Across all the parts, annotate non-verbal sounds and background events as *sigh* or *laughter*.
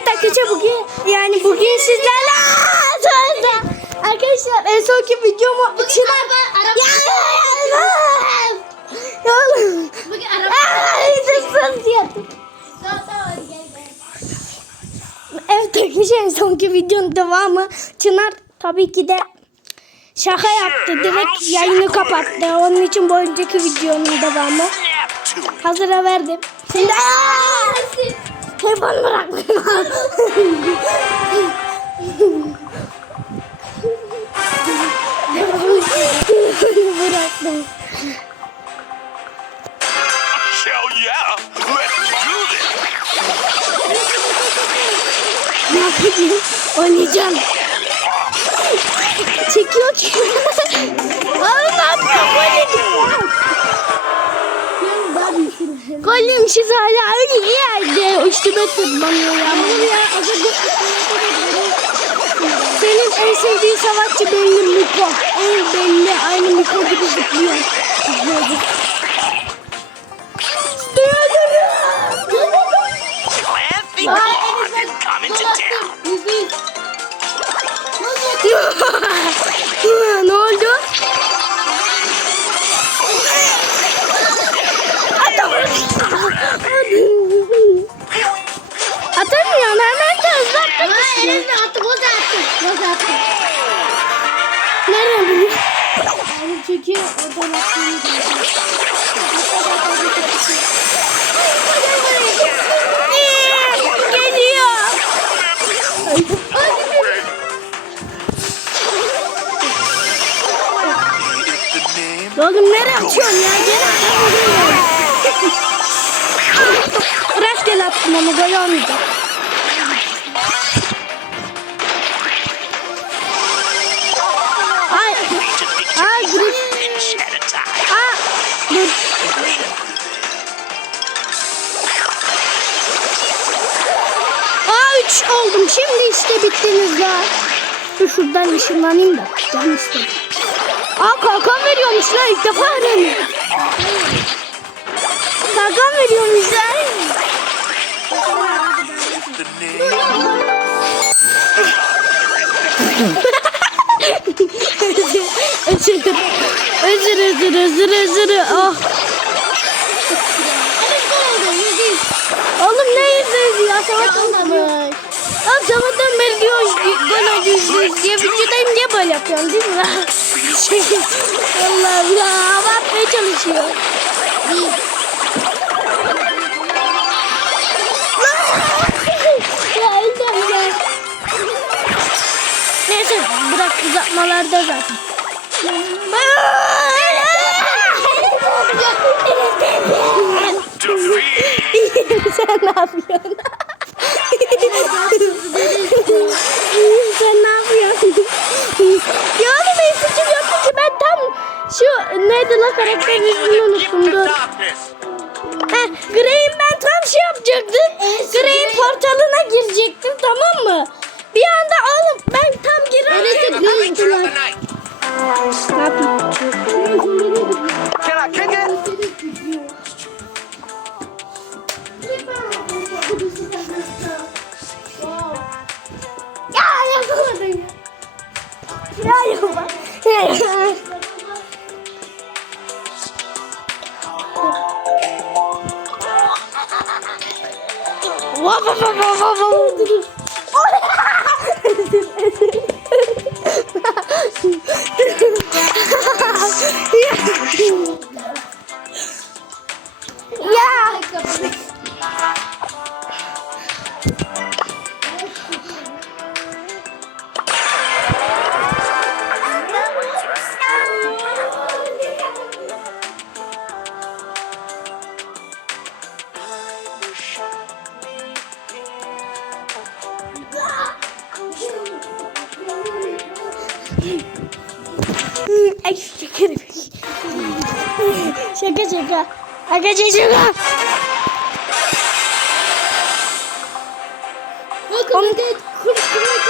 Evet arkadaşlar bugün yani bugün sizlerle sözde arkadaşlar en sonki videomu için ya oğlum Bugün araba. Yaptım. Gel. Evet arkadaşlar en sonki videonun devamı Çınar tabii ki de şaka yaptı direkt yayını kapattı onun için bu önceki videonun devamı hazıra verdim şimdi Telefonu bırakmayın bıraktım Hell yeah! Let's do this! Ne yapayım? Oynayacağım. Çekiyor ki. Abi ne yapıyorum? Golüm siz hala öyle yerde üstüme tırmanıyor ya. Senin en sevdiğin savaşçı belli Miko. En belli aynı Miko gibi zıplıyor. Biliyorsun? Yani çünkü the name Oğlum nereye atıyorsun ya? Gel Rastgele attım ama gol olmayacak. Üç oldum. Şimdi işte bittiniz ya. Dur şuradan ışınlanayım da. Can istedim. Aa kalkan veriyormuş lan ilk defa öğrendim. Kalkan veriyormuş lan. Özür, özür, özür, özür, özür. Oh. Oğlum ne yüzüğü ya? Sabah olmamış. Oğlum sabahtan beri diyor gol oldu diye videodayım diye böyle yapıyorsun değil mi? *laughs* Şey, Allah Allah abartmaya çalışıyor. ya öldüm ya. Neyse bırak uzatmalarda zaten. *laughs* Sen ne yapıyorsun? La karakterin ismini unuttum dur. Grey'in ben tam şey yapacaktım. Grey'in portalına girecektim tamam mı? Bir anda oğlum ben tam girerken the night. Ne yapayım? Can I kick it? Ya yakaladım. Ya yapma. Ay şekerim. şaka şaka. Arkadaşlar şaka. Welcome to Christmas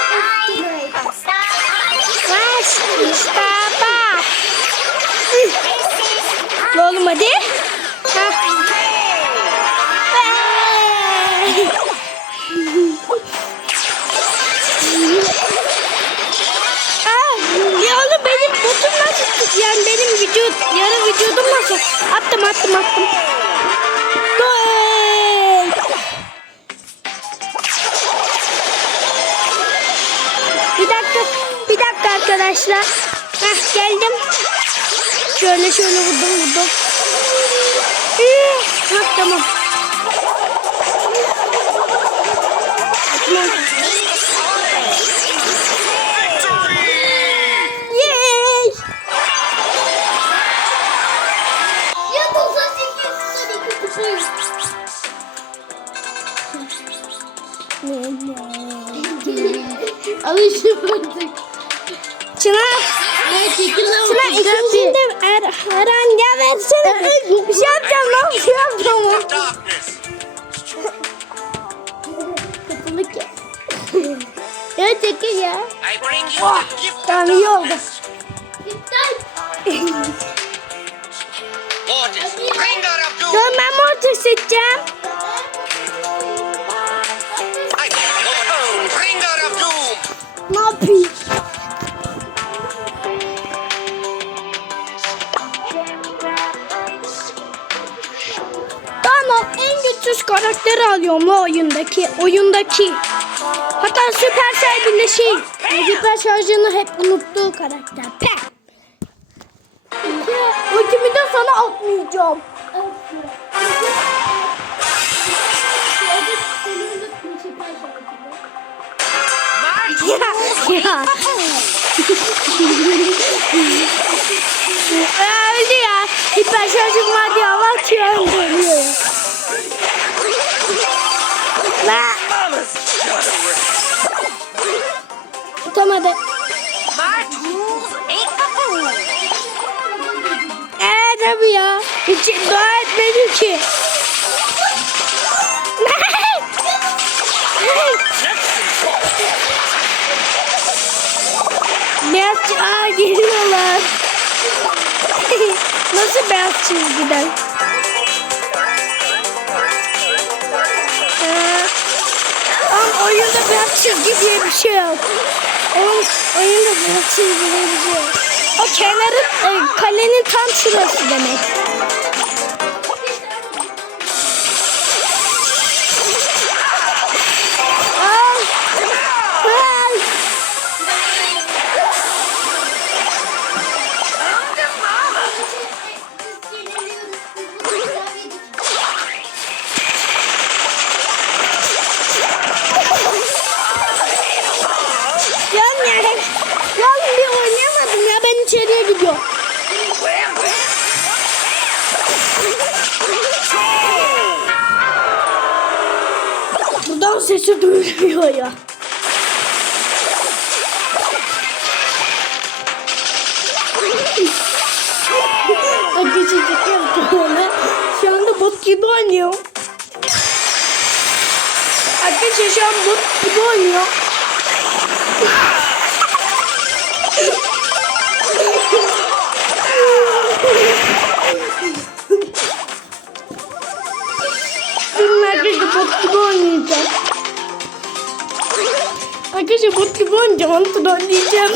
Baş baba. Oğlum hadi. Attım attım. Gol. Bir dakika bir dakika arkadaşlar. Heh, geldim. Şöyle şöyle vurdum vurdum. Tamam. Tamam. Kupayı. Alışım artık. Çınar. Lan. Çınar ikincinde er, Eren ya versene. Bir şey yapacağım lan bir şey yapacağım. Katılık ya. Ya çekil ya. Tamam iyi oldu. Ne yapayım? Tamam en güçsüz karakteri alıyorum o oyundaki. Oyundaki. Hatta Supercell bile şey. Süper şarjını hep unuttuğu karakter. Peh. Ultimi de sana atmayacağım. Ya ya. Öldü ya. Hiper şarjım var diye hava atıyor öldürüyor. Beyaz çizgiden? Ee, ama oyunda beyaz çizgi diye bir şey yok. Oyun, oyunda beyaz çizgi diye bir şey yok. O kenarın, e, kalenin tam şurası demek. Sesi duyuluyor ya. Arkadaşlar yaptım ona. Şu anda bot gibi oynuyor. Arkadaşlar şu an bot gibi oynuyor. Durun arkadaşlar bot gibi oynayacağım. Arkadaşlar bot gibi oynayacağım. Onu trolleyeceğim.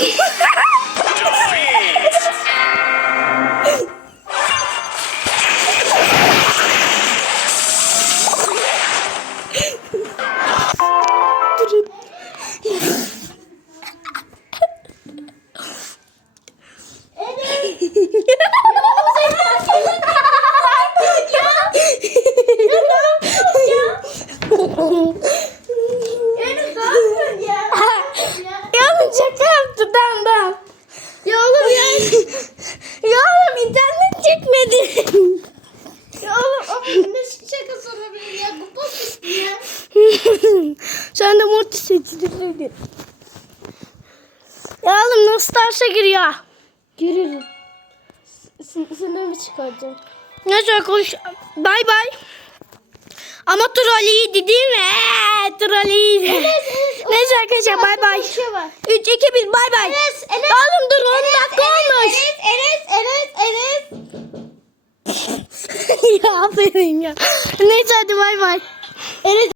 Seçtirdin. Ya oğlum nasıl derse giriyor? Görürüm. Sınavı çıkaracağım. Neyse konuş. Bay bay. Ama troll iyiydi değil mi? Eee troll iyiydi. Neyse arkadaşlar bay bay. Şey var. 3, 2, 1 bay bay. Enes, Enes. Oğlum dur 10 dakika olmuş. Enes, Enes, Enes, Enes. *laughs* ya aferin ya. Neyse hadi bay bay. Enes